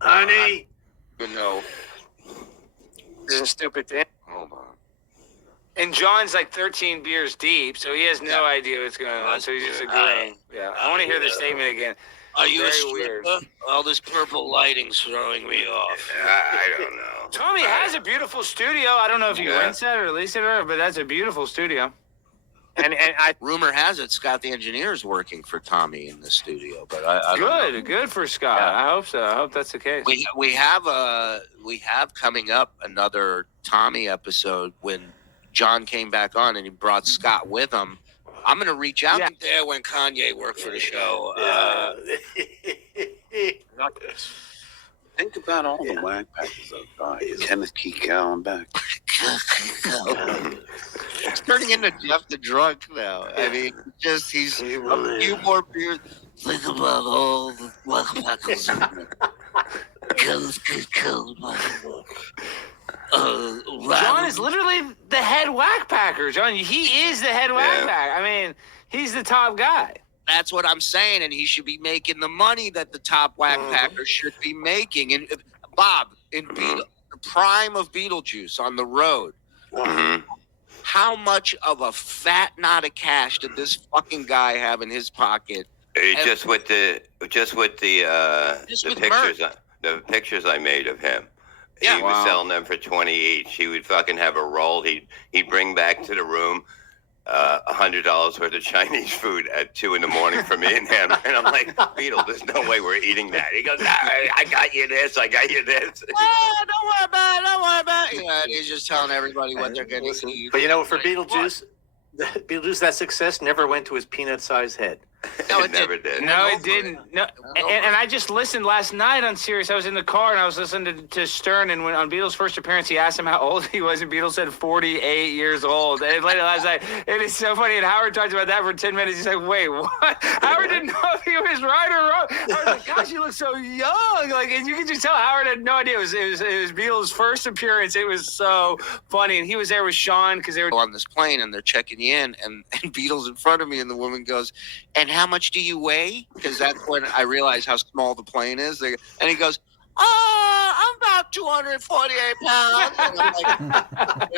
Honey. No. Isn't stupid to him. Hold on. And John's like 13 beers deep, so he has no idea what's going on. So he's just agreeing. Yeah, I want to hear the statement again. Are you Very a stripper? weird. All this purple lighting's throwing me off. I don't know. Tommy has a beautiful studio. I don't know if you rent that or lease it, but that's a beautiful studio. And I Rumor has it Scott the engineer's working for Tommy in the studio, but I don't know. Good for Scott. Yeah. I hope so. I hope that's the case. We have coming up another Tommy episode when John came back on and he brought Scott with him. I'm gonna reach out there when Kanye worked for the show. Think about all the whack packers of guys. Kenneth Kiko, I'm back. It's turning into Jeff the Drunk now. I mean, just he's a few more beers. Think about all the whack packers. John is literally the head whack packer. John, he is the head whack packer. I mean, he's the top guy. That's what I'm saying, and he should be making the money that the top whack packer should be making. And Bob, in the prime of Beetlejuice on the road, how much of a fat knot of cash did this fucking guy have in his pocket? Just with the pictures, the pictures I made of him. Yeah. He was selling them for 20 each. He would fucking have a roll. He'd bring back to the room $100 worth of Chinese food at 2 a.m. for me and him. And I'm like, Beetle, there's no way we're eating that. He goes, I got you this. I got you this. Oh, don't worry about it. Don't worry about it. Yeah, he's just telling everybody what they're going to eat. But you know, for Beetlejuice, that success never went to his peanut-sized head. No, it never did. No, it didn't. No, and I just listened last night on Sirius. I was in the car and I was listening to Stern. And when on Beatles' first appearance, he asked him how old he was, and Beatles said 48 years old. And later last night, it is so funny. And Howard talked about that for 10 minutes. He's like, "Wait, what?" Howard didn't know if he was right or wrong. I was like, "Gosh, you look so young!" Like, and you could just tell Howard had no idea. It was Beatles' first appearance. It was so funny, and he was there with Sean because they were on this plane and they're checking you in, and Beatles in front of me, and the woman goes, "And how much do you weigh?" Because that's when I realized how small the plane is. And he goes, I'm about 248 pounds. And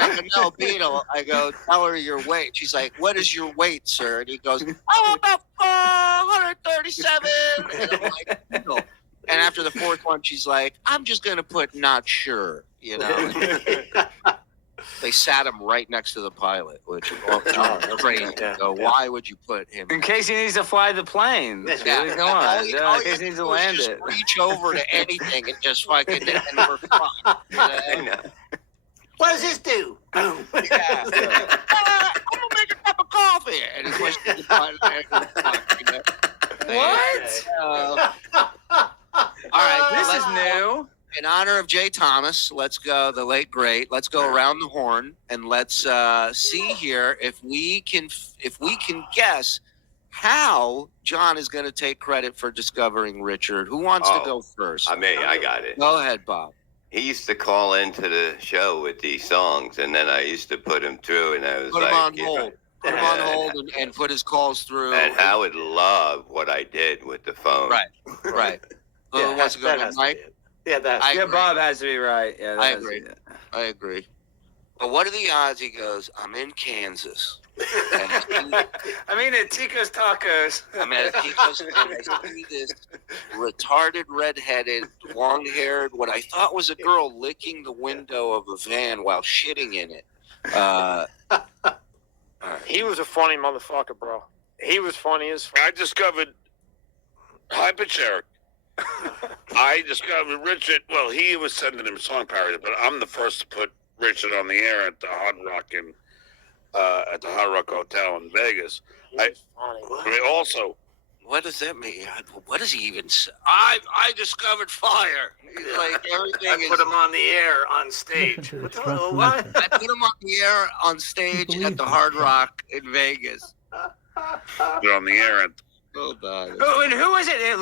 I'm like, no, Beetle. I go, tell her your weight. She's like, what is your weight, sir? And he goes, about 137. And I'm like, Beetle. And after the fourth one, she's like, I'm just going to put not sure, you know. They sat him right next to the pilot, which crazy. So why would you put him? in case he needs to fly the plane. Yeah. Come on, All in case he needs to do is land just it. reach over to anything and just fucking and we're fine. What does this do? I'm gonna make a cup of coffee, and he pushed the button. What? All right, This is new. in honor of Jay Thomas, let's go, the late great. Let's go around the horn and let's see here if we can guess how John is going to take credit for discovering Richard. Who wants to go first? I got it. Go ahead, Bob. He used to call into the show with these songs, and then I used to put him through, and I was Put like, him on hold. Put him on hold and put his calls through. And Howard loved what I did with the phone. Right. Who wants to go with Mike? Yeah, Bob has to be right. Yeah, I agree. But what are the odds he goes, I'm in Kansas. I mean, at Tico's Tacos. I'm at Tico's and I see this retarded, redheaded, long-haired, what I thought was a girl licking the window of a van while shitting in it. He was a funny motherfucker, bro. He was funny as fuck. I discovered Hypercheric. I discovered Richard. Well, he was sending him song parodies, but I'm the first to put Richard on the air at the Hard Rock at the Hard Rock Hotel in Vegas. I mean, also, what does that mean? What does he even say? I discovered fire. Like everything. I put him on the air on stage. What? I put him on the air on stage at the Hard Rock in Vegas. they're on the air at. Oh, God. And who was it?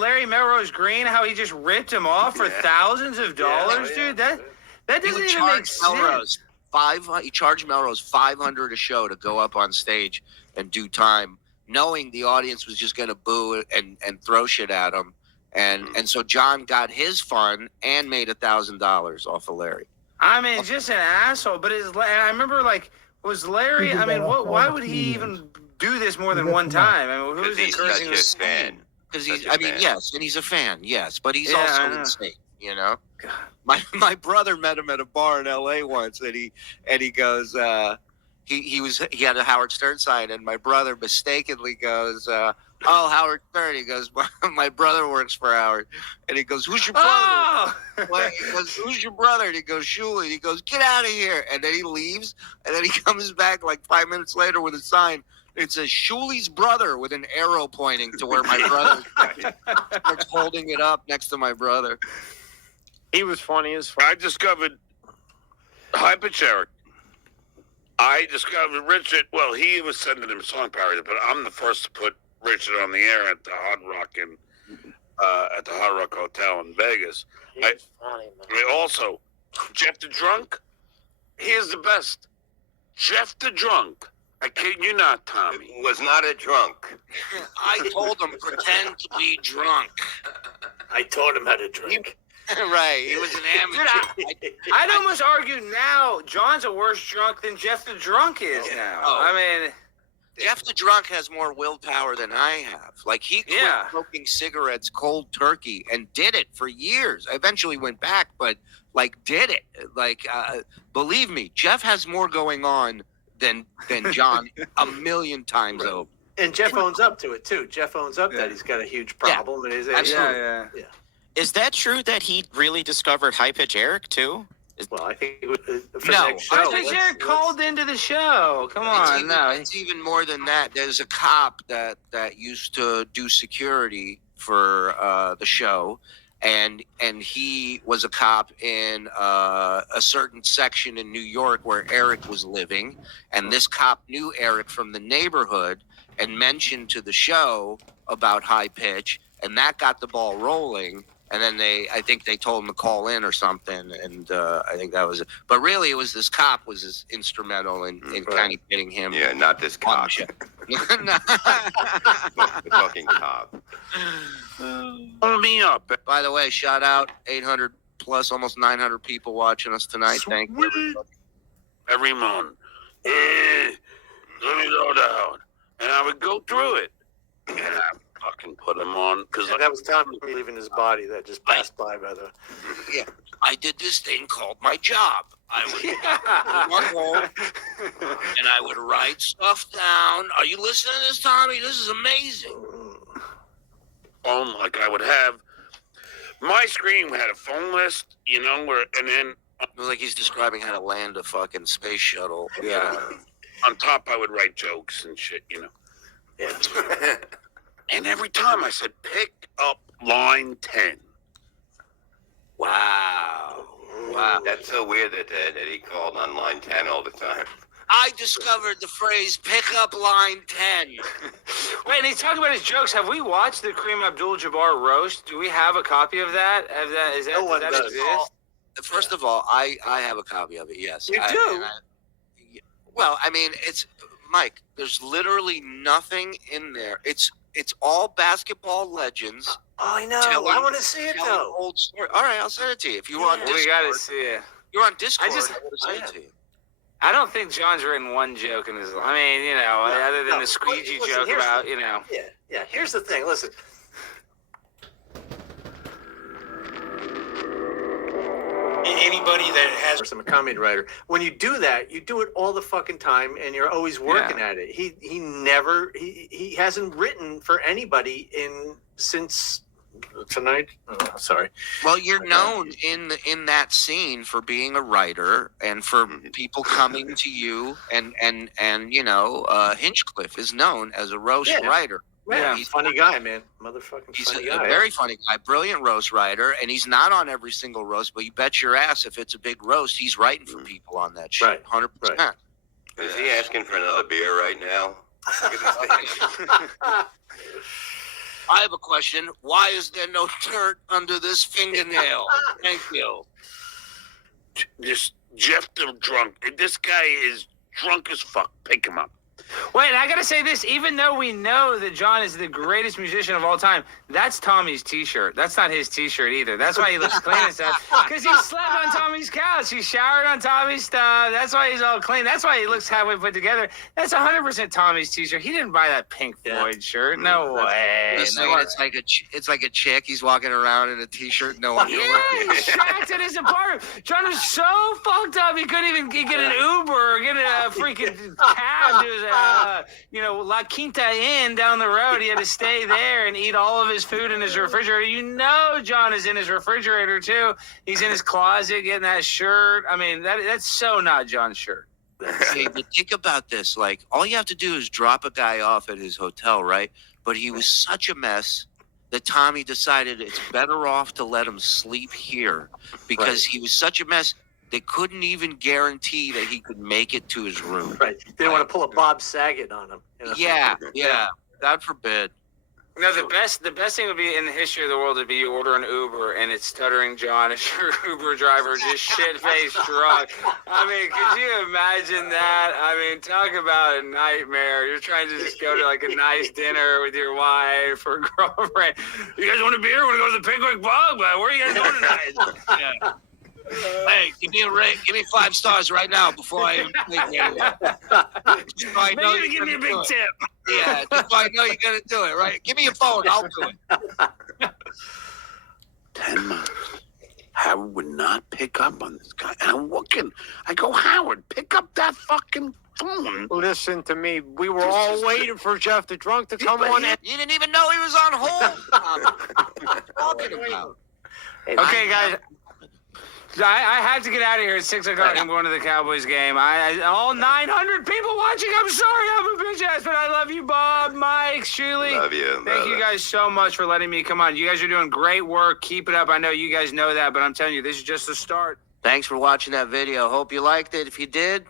Larry Melrose Green? How he just ripped him off for thousands of dollars, dude? That doesn't even make sense. He charged Melrose $500 a show to go up on stage and do time, knowing the audience was just going to boo and throw shit at him. And so John got his fun and made $1,000 off of Larry. I mean, just an asshole. But I remember, like, was Larry? I mean, why would he even do this more than one time? I mean, who's Because he's such encouraging a this? fan. Because Such he's, a I mean, fan. yes, and he's a fan, yes, but he's Yeah, I also know. insane, you know. God. My brother met him at a bar in L.A. once, and he goes, he had a Howard Stern sign, and my brother mistakenly goes, "Oh, Howard Stern." He goes, "My brother works for Howard," and he goes, "Who's your brother?" Oh! Well, he goes, "Who's your brother?" And he goes, "Shuli." And he goes, "Get out of here!" And then he leaves, and then he comes back like 5 minutes later with a sign. It says Shuli's brother with an arrow pointing to where my brother starts holding it up next to my brother. He was funny as fuck. I discovered Hypercheric. I discovered Richard. Well, he was sending him song parodies, but I'm the first to put Richard on the air at the Hard Rock at the Hard Rock Hotel in Vegas. He was funny, man. I also, Jeff the Drunk. Here's the best. Jeff the Drunk. I kid you not, Tommy. Was not a drunk. I told him pretend to be drunk. I taught him how to drink. Right, he was an amateur. I'd almost argue now John's a worse drunk than Jeff the Drunk is now. Oh. I mean, Jeff the Drunk has more willpower than I have. Like, he quit Yeah. smoking cigarettes cold turkey and did it for years. I eventually went back, but, like, did it. Like, believe me, Jeff has more going on than John a million times Right. over. And Jeff owns up to it too. Jeff owns up Yeah. that he's got a huge problem. And Absolutely. yeah. Is that true that he really discovered High Pitch Eric too? Well, I think it was for No, the next I show. I think Jared called into the show. Come on, no. It's even more than that. There's a cop that used to do security for the show, and he was a cop in a certain section in New York where Eric was living, and this cop knew Eric from the neighborhood and mentioned to the show about High Pitch, and that got the ball rolling. And then I think they told him to call in or something, and I think that was it. But really, it was this cop was instrumental in kind of getting him. Yeah, not this on cop. the show. The fucking cop. Pull me up. By the way, shout out 800 plus, almost 900 people watching us tonight. Thank you, Sweet. everybody. Every morning. Let me go down. And I would go through it. And I fucking put them on. Because And that was Tommy leaving his body that just passed by the way. Yeah, I did this thing called my job. I would walk home and I would write stuff down. Are you listening to this, Tommy? This is amazing. phone, like I would have. My screen had a phone list, you know, where, and then It was like he's describing how to land a fucking space shuttle. Yeah. on top I would write jokes and shit, you know. Yeah. And every time I said, pick up line 10. Wow. Wow. That's so weird that he called on line 10 all the time. I discovered the phrase pick up line 10. Wait, and he's talking about his jokes. Have we watched the Kareem Abdul-Jabbar roast? Do we have a copy of that? No one Does that does. exist? First of all, I have a copy of it, yes. You do? Well, I mean, it's, Mike, there's literally nothing in there. It's all basketball legends. Oh, I know. Telling- I want to see it telling though. Old story. All right, I'll send it to you. If you want Yeah. Discord, We gotta see it. you're on Discord. I just- I would have sent it to you. I don't think John's written one joke in his life. I mean, you know, No, other than no. the squeegee Listen, joke here's about, the- you know. Yeah. Here's the thing. Listen. Anybody that has I'm a comedy writer. When you do that, you do it all the fucking time, and you're always working at it. He never he hasn't written for anybody since tonight. Oh, sorry. Well, you're known in that scene for being a writer and for people coming to you and you know, Hinchcliffe is known as a roast Yeah. writer. Yeah, he's funny guy, man. Motherfucking He's funny a guy. very funny guy, brilliant roast writer, and he's not on every single roast, but you bet your ass if it's a big roast, he's writing for people on that shit, Right, 100%. Is he asking for another beer right now? Look at this thing. I have a question. Why is there no dirt under this fingernail? Thank you. This Jeff the drunk. This guy is drunk as fuck. Pick him up. Wait, I gotta say this. Even though we know that John is the greatest musician of all time, that's Tommy's T-shirt. That's not his T-shirt either. That's why he looks clean and stuff. Because he slept on Tommy's couch. He showered on Tommy's stuff. That's why he's all clean. That's why he looks halfway put together. That's 100% Tommy's T-shirt. He didn't buy that Pink Floyd shirt. No way. It's like a chick. He's walking around in a T-shirt. No one. Yeah, he's shacked at his apartment. John was so fucked up he couldn't even get an Uber or get a freaking cab to his, La Quinta Inn down the road. He had to stay there and eat all of his food in his refrigerator. You know John is in his refrigerator too. He's in his closet getting that shirt. I mean, that's so not John's shirt. Hey, but think about this. Like, all you have to do is drop a guy off at his hotel, right? But he was such a mess that Tommy decided it's better off to let him sleep here because he was such a mess. They couldn't even guarantee that he could make it to his room. Right. They didn't want to pull a Bob Saget on him. You know? Yeah. God forbid. No, the best thing would be in the history of the world would be you order an Uber and it's Stuttering John as your Uber driver, just shit-faced drunk. I mean, could you imagine that? I mean, talk about a nightmare. You're trying to just go to like a nice dinner with your wife or girlfriend. You guys want a beer? Want to go to the Pickwick Pub? Where are you guys going tonight? Yeah. Hey, give me a rate. Give me 5 stars right now before I even think anywhere. Maybe give me a big tip. Yeah, just so I know you're gonna do it, right? Give me your phone, I'll do it. 10 months. Howard would not pick up on this guy. And I'm looking. I go, Howard, pick up that fucking phone. Listen to me. We were all waiting for Jeff the Drunk to come on. You didn't even know he was on hold. What are you talking about? Okay, guys. I have to get out of here at 6 o'clock. I'm going to the Cowboys game. All 900 people watching. I'm sorry, I'm a bitch ass, but I love you, Bob, Mike, Shuli. Love you. Thank you guys so much for letting me come on. You guys are doing great work. Keep it up. I know you guys know that, but I'm telling you, this is just the start. Thanks for watching that video. Hope you liked it. If you did,